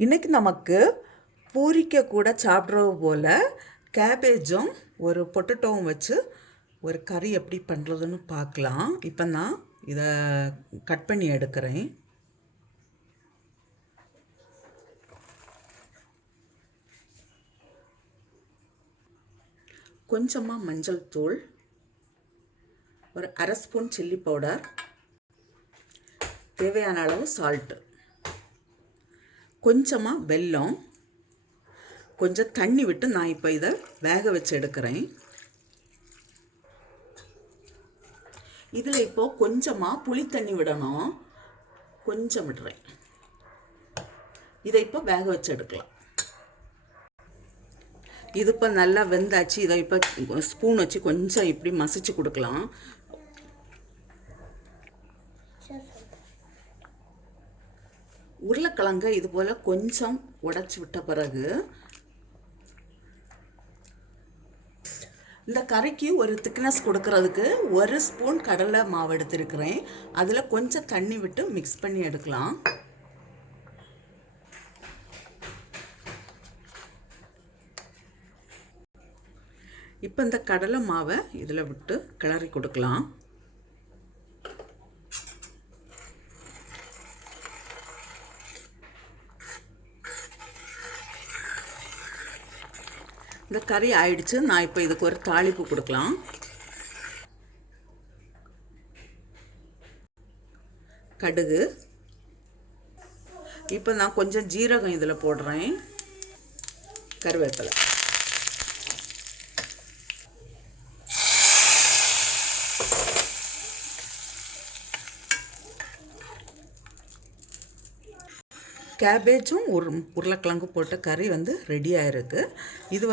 இன்றைக்கி நமக்கு பூரிக்க கூட சாப்பிட்றது போல் கேபேஜும் ஒரு பொட்டேட்டோவும் வச்சு ஒரு கறி எப்படி பண்ணுறதுன்னு பார்க்கலாம். இப்போ நான் இதை கட் பண்ணி எடுக்கிறேன். கொஞ்சமாக மஞ்சள் தூள், ஒரு அரை ஸ்பூன் சில்லி பவுடர், தேவையான அளவு சால்ட்டு, கொஞ்சமாக வெல்லம், கொஞ்சம் தண்ணி விட்டு நான் இப்போ இதை வேக வச்சு எடுக்கிறேன். இதில் இப்போது கொஞ்சமாக புளி தண்ணி விடணும், கொஞ்சம் விடுறேன். இதை இப்போ வேக வச்சு எடுக்கலாம். இது இப்போ நல்லா வெந்தாச்சு. இதை இப்போ ஸ்பூன் வச்சு கொஞ்சம் இப்படி மசிச்சு கொடுக்கலாம். உருளைக்கிழங்க இது போல் கொஞ்சம் உடைச்சி விட்ட பிறகு இந்த கறிக்கு ஒரு திக்னஸ் கொடுக்கறதுக்கு ஒரு ஸ்பூன் கடலை மாவு எடுத்துருக்கிறேன். அதில் கொஞ்சம் தண்ணி விட்டு மிக்ஸ் பண்ணி எடுக்கலாம். இப்போ இந்த கடலை மாவை இதில் விட்டு கிளறி கொடுக்கலாம். இந்த கறி ஆயிடுச்சு. நான் இப்போ இதுக்கு ஒரு தாளிப்பு கொடுக்கலாம். கடுகு, இப்போ நான் கொஞ்சம் ஜீரகம் இதில் போடுறேன். கருவேப்பிலை, கேபேஜும் உருளைக்கிழங்கு போட்ட கறி ரெடியாக இருக்குது. இது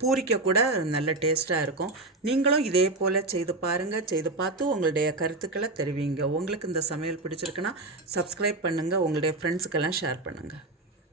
பூரிக்க கூட நல்ல டேஸ்ட்டாக இருக்கும். நீங்களும் இதே போல் செய்து பாருங்கள். செய்து பார்த்து உங்களுடைய கருத்துக்களை தெரிவிங்க. உங்களுக்கு இந்த சமையல் பிடிச்சிருக்குன்னா சப்ஸ்கிரைப் பண்ணுங்கள். உங்களுடைய ஃப்ரெண்ட்ஸுக்கெல்லாம் ஷேர் பண்ணுங்கள்.